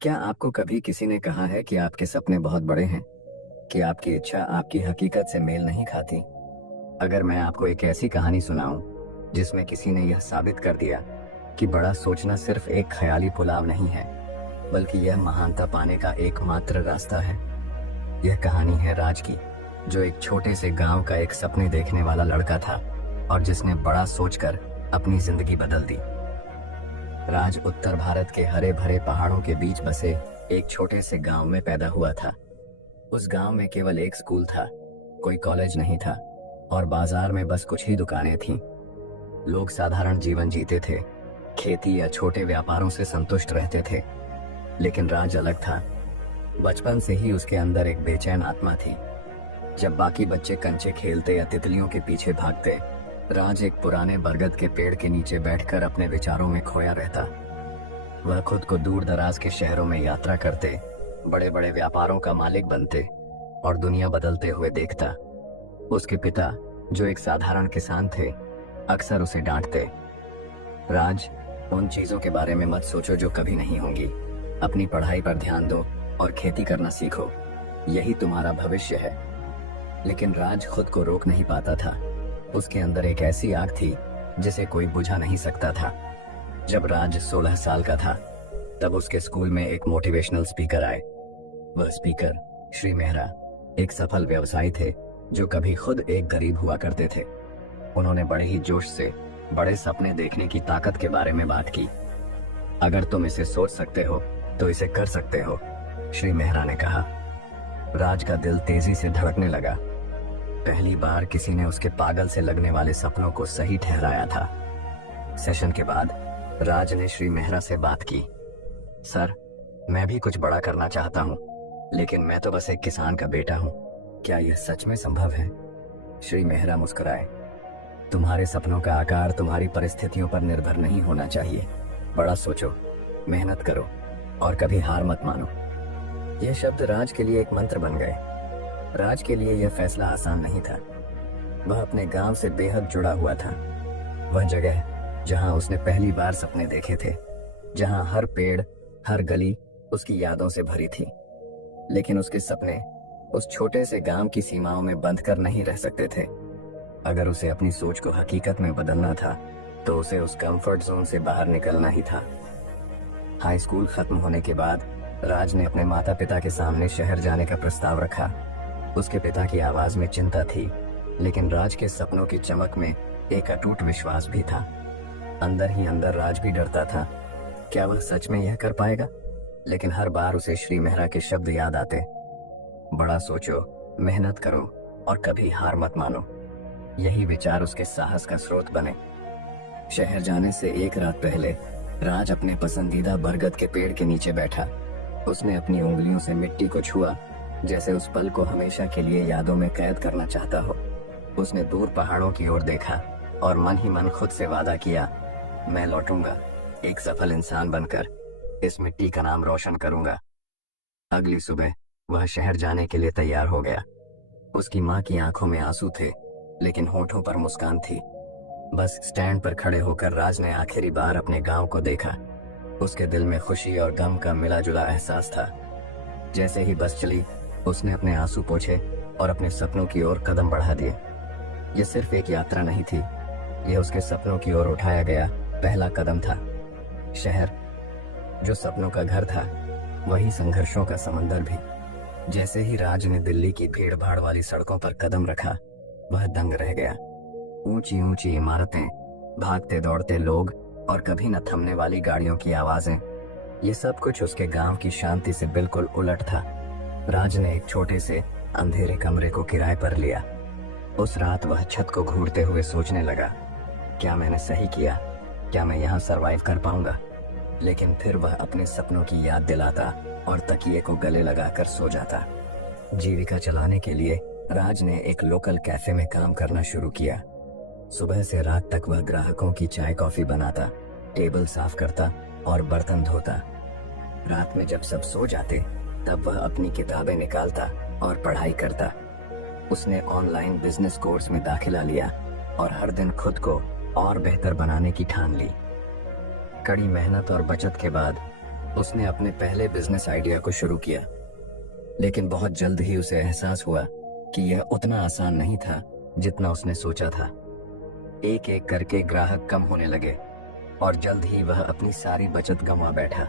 क्या आपको कभी किसी ने कहा है कि आपके सपने बहुत बड़े हैं, कि आपकी इच्छा आपकी हकीकत से मेल नहीं खाती? अगर मैं आपको एक ऐसी कहानी सुनाऊं जिसमें किसी ने यह साबित कर दिया कि बड़ा सोचना सिर्फ एक ख्याली पुलाव नहीं है, बल्कि यह महानता पाने का एकमात्र रास्ता है। यह कहानी है राज की, जो एक छोटे से गांव का एक सपने देखने वाला लड़का था और जिसने बड़ा सोचकर अपनी जिंदगी बदल दी। राज उत्तर भारत के हरे भरे पहाड़ों के बीच बसे एक छोटे से गांव में पैदा हुआ था। उस गांव में केवल एक स्कूल था, कोई कॉलेज नहीं था और बाजार में बस कुछ ही दुकानें थीं। लोग साधारण जीवन जीते थे, खेती या छोटे व्यापारों से संतुष्ट रहते थे। लेकिन राज अलग था। बचपन से ही उसके अंदर एक बेचैन आत्मा थी। जब बाकी बच्चे कंचे खेलते या तितलियों के पीछे भागते, राज एक पुराने बरगद के पेड़ के नीचे बैठकर अपने विचारों में खोया रहता। वह खुद को दूर दराज के शहरों में यात्रा करते, बड़े बड़े व्यापारों का मालिक बनते और दुनिया बदलते हुए देखता। उसके पिता, जो एक साधारण किसान थे, अक्सर उसे डांटते, राज, उन चीजों के बारे में मत सोचो जो कभी नहीं होंगी। अपनी पढ़ाई पर ध्यान दो और खेती करना सीखो, यही तुम्हारा भविष्य है। लेकिन राज खुद को रोक नहीं पाता था। उसके अंदर एक ऐसी आग थी जिसे कोई बुझा नहीं सकता था। जब राज 16 साल का था, तब उसके स्कूल में एक मोटिवेशनल स्पीकर आए। वह स्पीकर श्री मेहरा एक सफल व्यवसायी थे जो कभी खुद एक गरीब हुआ करते थे। उन्होंने बड़े ही जोश से बड़े सपने देखने की ताकत के बारे में बात की। अगर तुम इसे सोच सकते हो तो इसे कर सकते हो, श्री मेहरा ने कहा। राज का दिल तेजी से धड़कने लगा। पहली बार किसी ने उसके पागल से लगने वाले सपनों को सही ठहराया था। सेशन के बाद राज ने श्री मेहरा से बात की। सर, मैं भी कुछ बड़ा करना चाहता हूँ, लेकिन मैं तो बस एक किसान का बेटा हूँ। क्या यह सच में संभव है? श्री मेहरा मुस्कुराए। तुम्हारे सपनों का आकार तुम्हारी परिस्थितियों पर निर्भर नहीं होना चाहिए। बड़ा सोचो, मेहनत करो और कभी हार मत मानो। यह शब्द राज के लिए एक मंत्र बन गए। राज के लिए यह फैसला आसान नहीं था। वह अपने गांव से बेहद जुड़ा हुआ था। वह जगह जहां उसने पहली बार सपने देखे थे, जहां हर पेड़, हर गली उसकी यादों से भरी थी। लेकिन उसके सपने उस छोटे से गांव की सीमाओं में बंद कर नहीं रह सकते थे। अगर उसे अपनी सोच को हकीकत में बदलना था, तो उसे उस कंफर्ट जोन से बाहर निकलना ही था। हाई स्कूल खत्म होने के बाद राज ने अपने माता पिता के सामने शहर जाने का प्रस्ताव रखा। उसके पिता की आवाज में चिंता थी, लेकिन राज के सपनों की चमक में एक अटूट विश्वास भी था। अंदर ही अंदर राज भी डरता था, क्या वह सच में यह कर पाएगा? लेकिन हर बार उसे श्री मेहरा के शब्द याद आते, बड़ा सोचो, मेहनत करो और कभी हार मत मानो। यही विचार उसके साहस का स्रोत बने। शहर जाने से एक रात पहले राज अपने पसंदीदा बरगद के पेड़ के नीचे बैठा। उसने अपनी उंगलियों से मिट्टी को छुआ, जैसे उस पल को हमेशा के लिए यादों में कैद करना चाहता हो। उसने दूर पहाड़ों की ओर देखा और मन ही मन खुद से वादा किया, मैं लौटूंगा, एक सफल इंसान बनकर इस मिट्टी का नाम रोशन करूंगा। अगली सुबह वह शहर जाने के लिए तैयार हो गया। उसकी माँ की आंखों में आंसू थे, लेकिन होठों पर मुस्कान थी। बस स्टैंड पर खड़े होकर राज ने आखिरी बार अपने गांव को देखा। उसके दिल में खुशी और गम का मिला जुला एहसास था। जैसे ही बस चली, उसने अपने आंसू पोंछे और अपने सपनों की ओर कदम बढ़ा दिए। यह सिर्फ एक यात्रा नहीं थी, यह उसके सपनों की ओर उठाया गया पहला कदम था। शहर, जो सपनों का घर था, वही संघर्षों का समंदर भी। जैसे ही राज ने दिल्ली की भीड़ भाड़ वाली सड़कों पर कदम रखा, वह दंग रह गया। ऊंची ऊंची इमारतें, भागते दौड़ते लोग और कभी न थमने वाली गाड़ियों की आवाजें, ये सब कुछ उसके गांव की शांति से बिल्कुल उलट था। राज ने एक छोटे से अंधेरे कमरे को किराए पर लिया। उस रात वह छत को घूरते हुए सोचने लगा, क्या मैंने सही किया? क्या मैं यहाँ सरवाइव कर पाऊंगा? लेकिन फिर वह अपने सपनों की याद दिलाता और तकिए को गले लगाकर सो जाता। जीविका चलाने के लिए राज ने एक लोकल कैफे में काम करना शुरू किया। सुबह से रात तक वह ग्राहकों की चाय कॉफी बनाता, टेबल साफ करता और बर्तन धोता। रात में जब सब सो जाते, तब वह अपनी किताबें निकालता और पढ़ाई करता। उसने ऑनलाइन बिजनेस कोर्स में दाखिला लिया और हर दिन खुद को और बेहतर बनाने की ठान ली। कड़ी मेहनत और बचत के बाद उसने अपने पहले बिजनेस आइडिया को शुरू किया, लेकिन बहुत जल्द ही उसे एहसास हुआ कि यह उतना आसान नहीं था जितना उसने सोचा था। एक एक करके ग्राहक कम होने लगे और जल्द ही वह अपनी सारी बचत गंवा बैठा।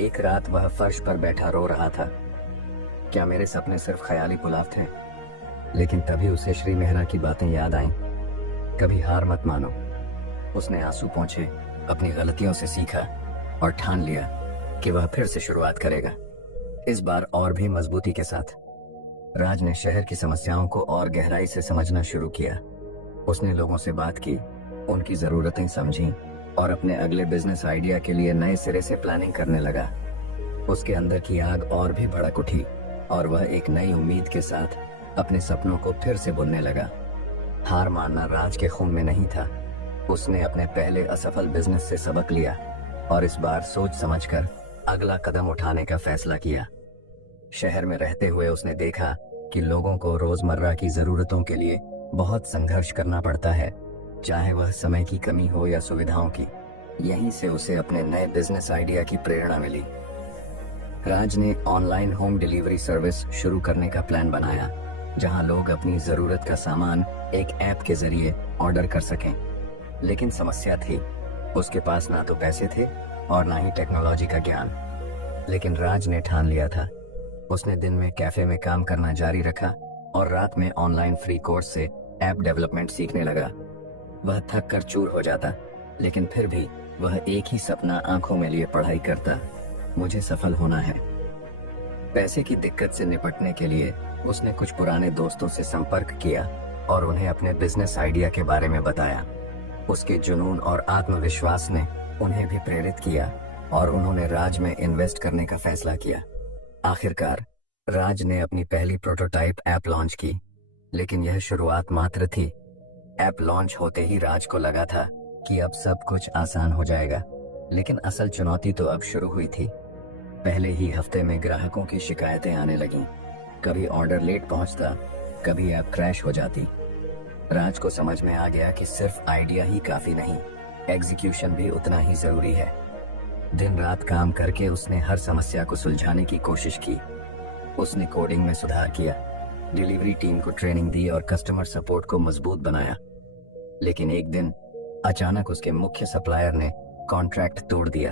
एक रात वह फर्श पर बैठा रो रहा था। क्या मेरे सपने सिर्फ ख्याली पुलाव थे? लेकिन तभी उसे श्री मेहरा की बातें याद आईं। कभी हार मत मानो। उसने आंसू पोंछे, अपनी गलतियों से सीखा और ठान लिया कि वह फिर से शुरुआत करेगा, इस बार और भी मजबूती के साथ। राज ने शहर की समस्याओं को और गहराई से समझना शुरू किया। उसने लोगों से बात की, उनकी जरूरतें समझी और अपने अगले बिजनेस आइडिया के लिए नए सिरे से प्लानिंग करने लगा। उसके अंदर की आग और भी भड़क उठी और वह एक नई उम्मीद के साथ अपने सपनों को फिर से बुनने लगा। हार मानना राज के खून में नहीं था। उसने अपने पहले असफल बिजनेस से सबक लिया और इस बार सोच समझकर अगला कदम उठाने का फैसला किया। शहर में रहते हुए उसने देखा कि लोगों को रोजमर्रा की जरूरतों के लिए बहुत संघर्ष करना पड़ता है, चाहे वह समय की कमी हो या सुविधाओं की। यहीं से उसे अपने नए बिजनेस आइडिया की प्रेरणा मिली। राज ने ऑनलाइन होम डिलीवरी सर्विस शुरू करने का प्लान बनाया, जहां लोग अपनी जरूरत का सामान एक ऐप के जरिए ऑर्डर कर सकें। लेकिन समस्या थी, उसके पास ना तो पैसे थे और ना ही टेक्नोलॉजी का ज्ञान। लेकिन राज ने ठान लिया था। उसने दिन में कैफे में काम करना जारी रखा और रात में ऑनलाइन फ्री कोर्स से ऐप डेवलपमेंट सीखने लगा। वह थक कर चूर हो जाता, लेकिन फिर भी वह एक ही सपना आंखों में लिए पढ़ाई करता, मुझे सफल होना है। पैसे की दिक्कत से निपटने के लिए उसने कुछ पुराने दोस्तों से संपर्क किया और उन्हें अपने बिजनेस आइडिया के बारे में बताया। उसके जुनून और आत्मविश्वास ने उन्हें भी प्रेरित किया और उन्होंने राज में इन्वेस्ट करने का फैसला किया। आखिरकार राज ने अपनी पहली प्रोटोटाइप ऐप लॉन्च की, लेकिन यह शुरुआत मात्र थी। ऐप लॉन्च होते ही राज को लगा था कि अब सब कुछ आसान हो जाएगा, लेकिन असल चुनौती तो अब शुरू हुई थी। पहले ही हफ्ते में ग्राहकों की शिकायतें आने लगीं। कभी ऑर्डर लेट पहुंचता, कभी ऐप क्रैश हो जाती। राज को समझ में आ गया कि सिर्फ आइडिया ही काफी नहीं, एग्जीक्यूशन भी उतना ही जरूरी है। दिन रात काम करके उसने हर समस्या को सुलझाने की कोशिश की। उसने कोडिंग में सुधार किया, डिलीवरी टीम को ट्रेनिंग दी और कस्टमर सपोर्ट को मजबूत बनाया। लेकिन एक दिन अचानक उसके मुख्य सप्लायर ने कॉन्ट्रैक्ट तोड़ दिया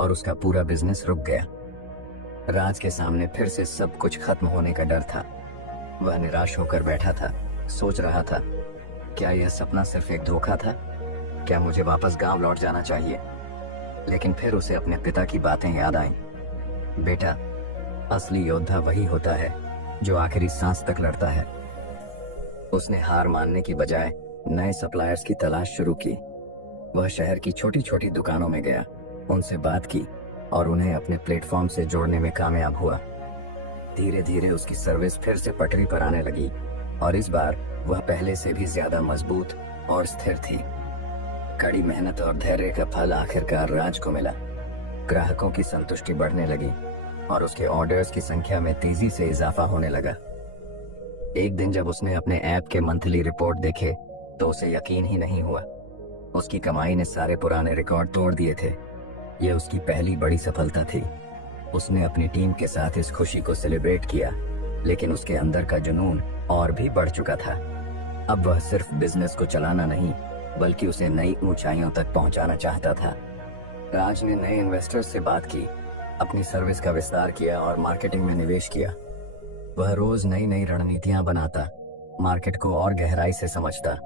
और उसका पूरा बिजनेस रुक गया। राज के सामने फिर से सब कुछ खत्म होने का डर था। वह निराश होकर बैठा था, सोच रहा था, क्या यह सपना सिर्फ एक धोखा था? क्या मुझे वापस गांव लौट जाना चाहिए? लेकिन फिर उसे अपने पिता की बातें याद आईं। बेटा, असली योद्धा वही होता है जो आखिरी सांस तक लड़ता है। उसने हार मानने की बजाय नए सप्लायर्स की तलाश शुरू की। वह शहर की छोटी छोटी दुकानों में गया, उनसे बात की और उन्हें अपने प्लेटफॉर्म से जोड़ने में कामयाब हुआ। धीरे धीरे उसकी सर्विस फिर से पटरी पर आने लगी और इस बार वह पहले से भी ज्यादा मजबूत और स्थिर थी। कड़ी मेहनत और धैर्य का फल आखिरकार राज को मिला। ग्राहकों की संतुष्टि बढ़ने लगी और उसके ऑर्डर्स की संख्या में तेजी से इजाफा होने लगा। एक दिन जब उसने अपने ऐप के मंथली रिपोर्ट देखे तो उसे यकीन ही नहीं हुआ। उसकी कमाई ने सारे पुराने रिकॉर्ड तोड़ दिए थे। यह उसकी पहली बड़ी सफलता थी। उसने अपनी टीम के साथ इस खुशी को सेलिब्रेट किया, लेकिन उसके अंदर का जुनून और भी बढ़ चुका था। अब वह सिर्फ बिजनेस को चलाना नहीं, बल्कि उसे नई ऊंचाइयों तक पहुंचाना चाहता था। राज ने नए इन्वेस्टर्स से बात की, अपनी सर्विस का विस्तार किया और मार्केटिंग में निवेश किया। वह रोज नई नई रणनीतियां बनाता, मार्केट को और गहराई से समझता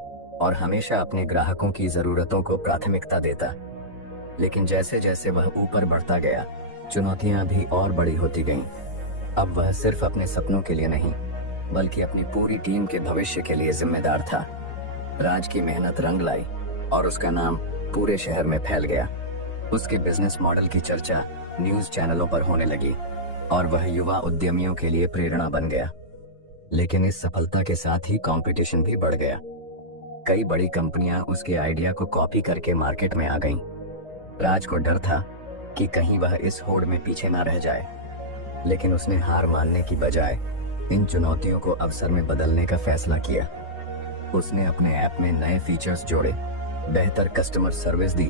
और हमेशा अपने ग्राहकों की जरूरतों को प्राथमिकता देता। लेकिन जैसे जैसे वह ऊपर बढ़ता गया, चुनौतियां भी और बड़ी होती गईं। अब वह सिर्फ अपने सपनों के लिए नहीं, बल्कि अपनी पूरी टीम के भविष्य के लिए जिम्मेदार था। राज की मेहनत रंग लाई और उसका नाम पूरे शहर में फैल गया। उसके बिजनेस मॉडल की चर्चा न्यूज चैनलों पर होने लगी और वह युवा उद्यमियों के लिए प्रेरणा बन गया। लेकिन इस सफलता के साथ ही कंपटीशन भी बढ़ गया। कई बड़ी कंपनियां उसके आइडिया को कॉपी करके मार्केट में आ गईं। राज को डर था कि कहीं वह इस होड़ में पीछे ना रह जाए, लेकिन उसने हार मानने की बजाय इन चुनौतियों को अवसर में बदलने का फैसला किया। उसने अपने ऐप में नए फीचर्स जोड़े, बेहतर कस्टमर सर्विस दी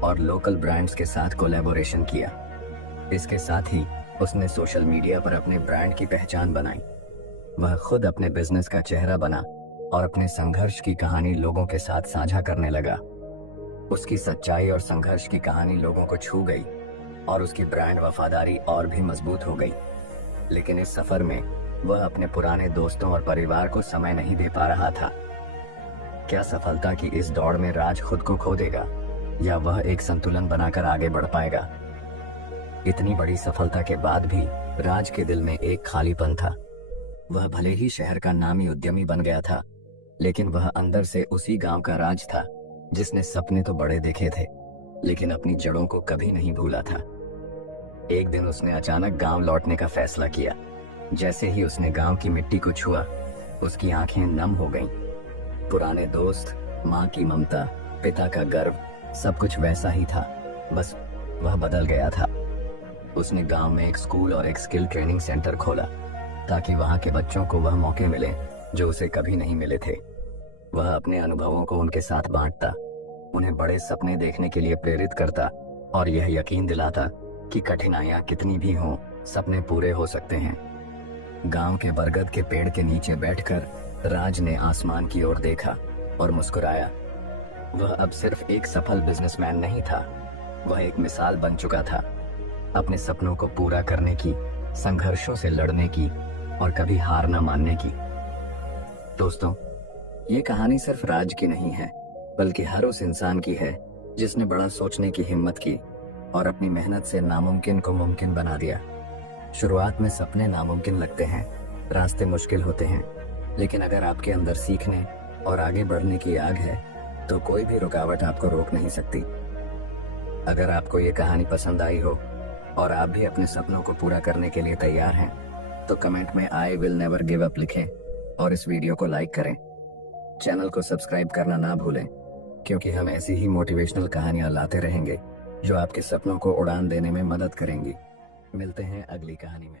और लोकल ब्रांड्स के साथ कोलैबोरेशन किया। इसके साथ ही उसने सोशल मीडिया पर अपने ब्रांड की पहचान बनाई। वह खुद अपने बिजनेस का चेहरा बना और अपने संघर्ष की कहानी लोगों के साथ साझा करने लगा। उसकी सच्चाई और संघर्ष की कहानी लोगों को छू गई और उसकी ब्रांड वफादारी और भी मजबूत हो गई। लेकिन इस सफर में वह अपने पुराने दोस्तों और परिवार को समय नहीं दे पा रहा था। क्या सफलता की इस दौड़ में राज खुद को खो देगा या वह एक संतुलन बनाकर आगे बढ़ पाएगा? इतनी बड़ी सफलता के बाद भी राज के दिल में एक खालीपन था। वह भले ही शहर का नामी उद्यमी बन गया था, लेकिन वह अंदर से उसी गांव का राज था जिसने सपने तो बड़े देखे थे, लेकिन अपनी जड़ों को कभी नहीं भूला था। एक दिन उसने अचानक गांव लौटने का फैसला किया। जैसे ही उसने गांव की मिट्टी को छुआ, उसकी आंखें नम हो गईं। पुराने दोस्त, माँ की ममता, पिता का गर्व, सब कुछ वैसा ही था, बस वह बदल गया था। उसने गांव में एक स्कूल और एक स्किल ट्रेनिंग सेंटर खोला ताकि वहां के बच्चों को वह मौके मिले जो उसे कभी नहीं मिले थे। वह अपने अनुभवों को उनके साथ बांटता, उन्हें बड़े सपने देखने के लिए प्रेरित करता और यह यकीन दिलाता कि कठिनाइयां कितनी भी हों, सपने पूरे हो सकते हैं। गांव के बरगद के पेड़ के नीचे बैठकर राज ने आसमान की ओर देखा और मुस्कुराया। वह अब सिर्फ एक सफल बिजनेसमैन नहीं था, वह एक मिसाल बन चुका था, अपने सपनों को पूरा करने की, संघर्षों से लड़ने की और कभी हार न मानने की। दोस्तों, ये कहानी सिर्फ राज की नहीं है, बल्कि हर उस इंसान की है जिसने बड़ा सोचने की हिम्मत की और अपनी मेहनत से नामुमकिन को मुमकिन बना दिया। शुरुआत में सपने नामुमकिन लगते हैं, रास्ते मुश्किल होते हैं, लेकिन अगर आपके अंदर सीखने और आगे बढ़ने की आग है तो कोई भी रुकावट आपको रोक नहीं सकती। अगर आपको ये कहानी पसंद आई हो और आप भी अपने सपनों को पूरा करने के लिए तैयार हैं, तो कमेंट में I will never give up लिखें और इस वीडियो को लाइक करें। चैनल को सब्सक्राइब करना ना भूलें, क्योंकि हम ऐसी ही मोटिवेशनल कहानियां लाते रहेंगे जो आपके सपनों को उड़ान देने में मदद करेंगी। मिलते हैं अगली कहानी में।